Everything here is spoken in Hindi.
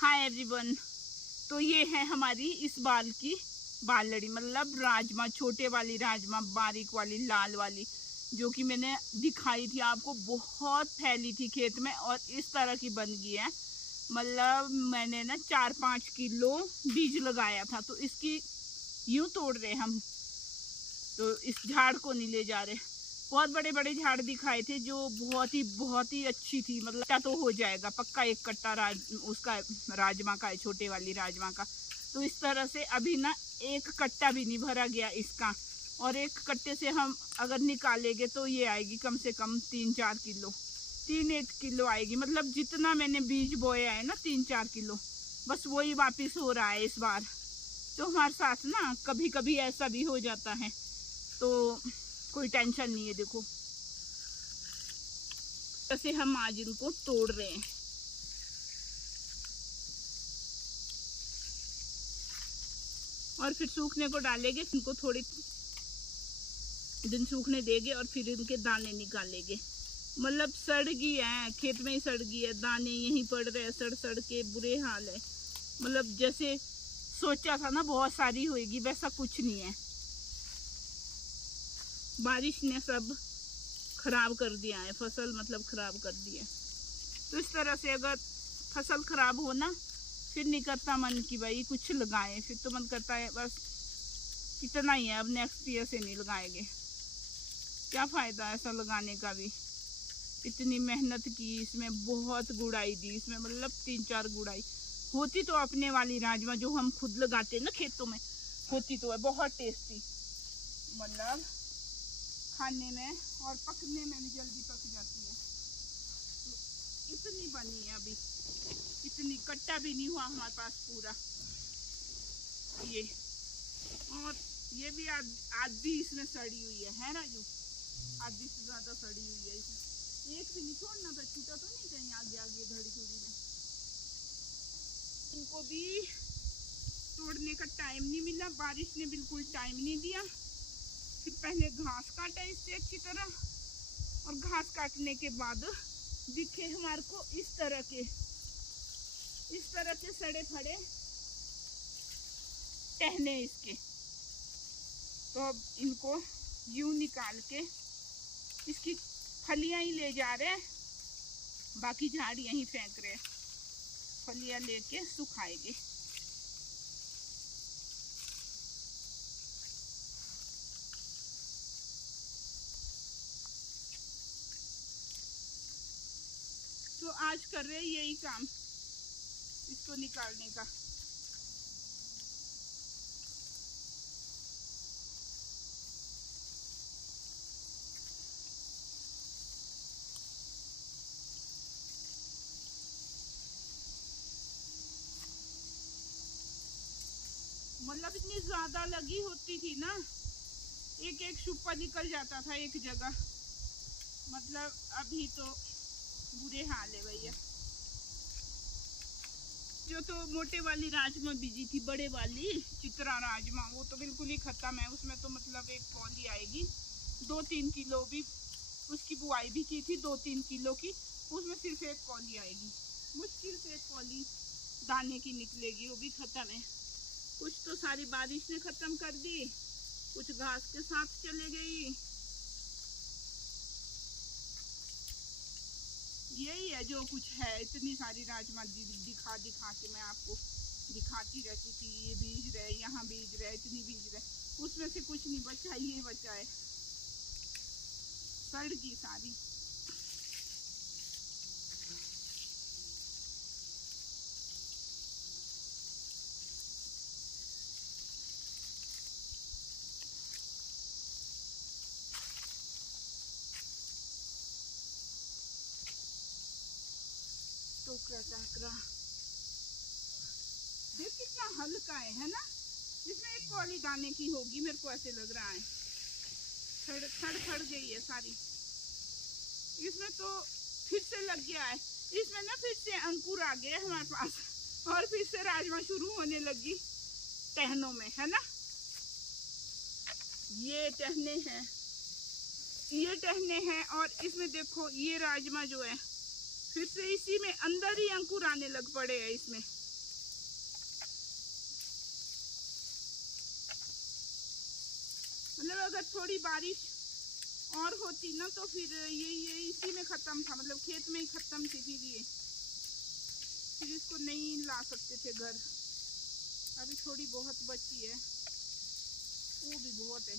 Hi everyone. तो ये है हमारी इस बाल की बालड़ी, मतलब राजमा, छोटे वाली राजमा, बारीक वाली लाल वाली, जो कि मैंने दिखाई थी आपको। बहुत फैली थी खेत में और इस तरह की बन गई है। मतलब मैंने ना 4-5 किलो बीज लगाया था, तो इसकी यूं तोड़ रहे हम, तो इस झाड़ को नहीं ले जा रहे। बहुत बड़े बड़े झाड़ दिखाए थे जो बहुत ही अच्छी थी। मतलब कट्टा तो हो जाएगा पक्का, एक कट्टा उसका राजमा का है, छोटे वाली राजमा का। तो इस तरह से अभी ना एक कट्टा भी नहीं भरा गया इसका, और एक कट्टे से हम अगर निकालेंगे तो ये आएगी कम से कम 3-4 किलो, 3-1 किलो आएगी। मतलब जितना मैंने बीज बोया है ना 3-4 किलो, बस वही वापिस हो रहा है इस बार। तो हमारे साथ ना कभी कभी ऐसा भी हो जाता है, तो कोई टेंशन नहीं है। देखो जैसे हम आज इनको तोड़ रहे हैं, और फिर सूखने को डालेंगे। इनको थोड़ी दिन सूखने देंगे और फिर इनके दाने निकालेंगे। मतलब सड़ गई है, खेत में ही सड़ गई है, दाने यहीं पड़ रहे हैं, सड़ सड़ के बुरे हाल है। मतलब जैसे सोचा था ना बहुत सारी होएगी, वैसा कुछ नहीं है। बारिश ने सब खराब कर दिया है, फसल मतलब खराब कर दी है। तो इस तरह से अगर फसल खराब हो ना, फिर नहीं करता मन कि भाई कुछ लगाएं। फिर तो मन करता है बस इतना ही है, अब नेक्स्ट ईयर से नहीं लगाएंगे। क्या फायदा ऐसा लगाने का भी। इतनी मेहनत की, इसमें बहुत गुड़ाई दी इसमें, मतलब 3-4 गुड़ाई होती तो अपने वाली राजमा जो हम खुद लगाते हैं ना खेतों में, होती तो है बहुत टेस्टी। मतलब खाने में और पकने में भी जल्दी पक जाती है। तो इतनी बनी है अभी, इतनी कट्टा भी नहीं हुआ हमारे पास पूरा ये। और ये भी आधी इसमें सड़ी हुई है राजू, आधी से ज्यादा सड़ी हुई है इसमें। एक भी नहीं छोड़ना था, छूटा तो नहीं कहीं आगे आगे धड़ी धुड़ी में। इनको भी तोड़ने का टाइम नहीं मिला, बारिश ने बिल्कुल टाइम नहीं दिया। फिर पहले घास काटा इससे अच्छी तरह, और घास काटने के बाद दिखे हमारे को इस तरह के सड़े फड़े टहने इसके। तो अब इनको यूं निकाल के इसकी फलियां ही ले जा रहे हैं, बाकी झाड़ यहीं फेंक रहे हैं। फलियां लेके सुखाएंगे। तो आज कर रहे हैं यही काम, इसको निकालने का। मतलब इतनी ज्यादा लगी होती थी ना, एक एक शुप्पा निकल जाता था एक जगह। मतलब अभी तो बुरे हाल है भैया। जो तो मोटे वाली राजमा बीजी थी, बड़े वाली चित्रा राजमा, वो तो बिल्कुल ही खत्म है। उसमें तो मतलब एक कौली आएगी, 2-3 किलो भी उसकी बुआई भी की थी, 2-3 किलो की। उसमें सिर्फ एक कौली आएगी, मुश्किल से एक कौली दाने की निकलेगी, वो भी खत्म है। कुछ तो सारी बारिश ने खत्म कर दी, कुछ घास के साथ चले गई। यही है जो कुछ है। इतनी सारी राजमा दिखा के मैं आपको दिखाती रहती थी, ये बीज रहे, यहाँ बीज रहे, इतनी बीज रहे, उसमें से कुछ नहीं बचा, ये बचा है, सड़ गई सारी। टोकरा टाकरा देख कितना हल्का है ना। इसमें एक कौली दाने की होगी, मेरे को ऐसे लग रहा है। सड़ गई है सारी। इसमें तो फिर से लग गया है, इसमें ना फिर से अंकुर आ गए हमारे पास, और फिर से राजमा शुरू होने लगी टहनों में, है ना। ये टहने हैं, और इसमें देखो ये राजमा जो है फिर से इसी में अंदर ही अंकुर आने लग पड़े हैं इसमें। मतलब अगर थोड़ी बारिश और होती ना तो फिर ये इसी में ख़त्म था, मतलब खेत में ही ख़त्म थी। फिर इसको नहीं ला सकते थे घर। अभी थोड़ी बहुत बची है, वो भी बहुत है।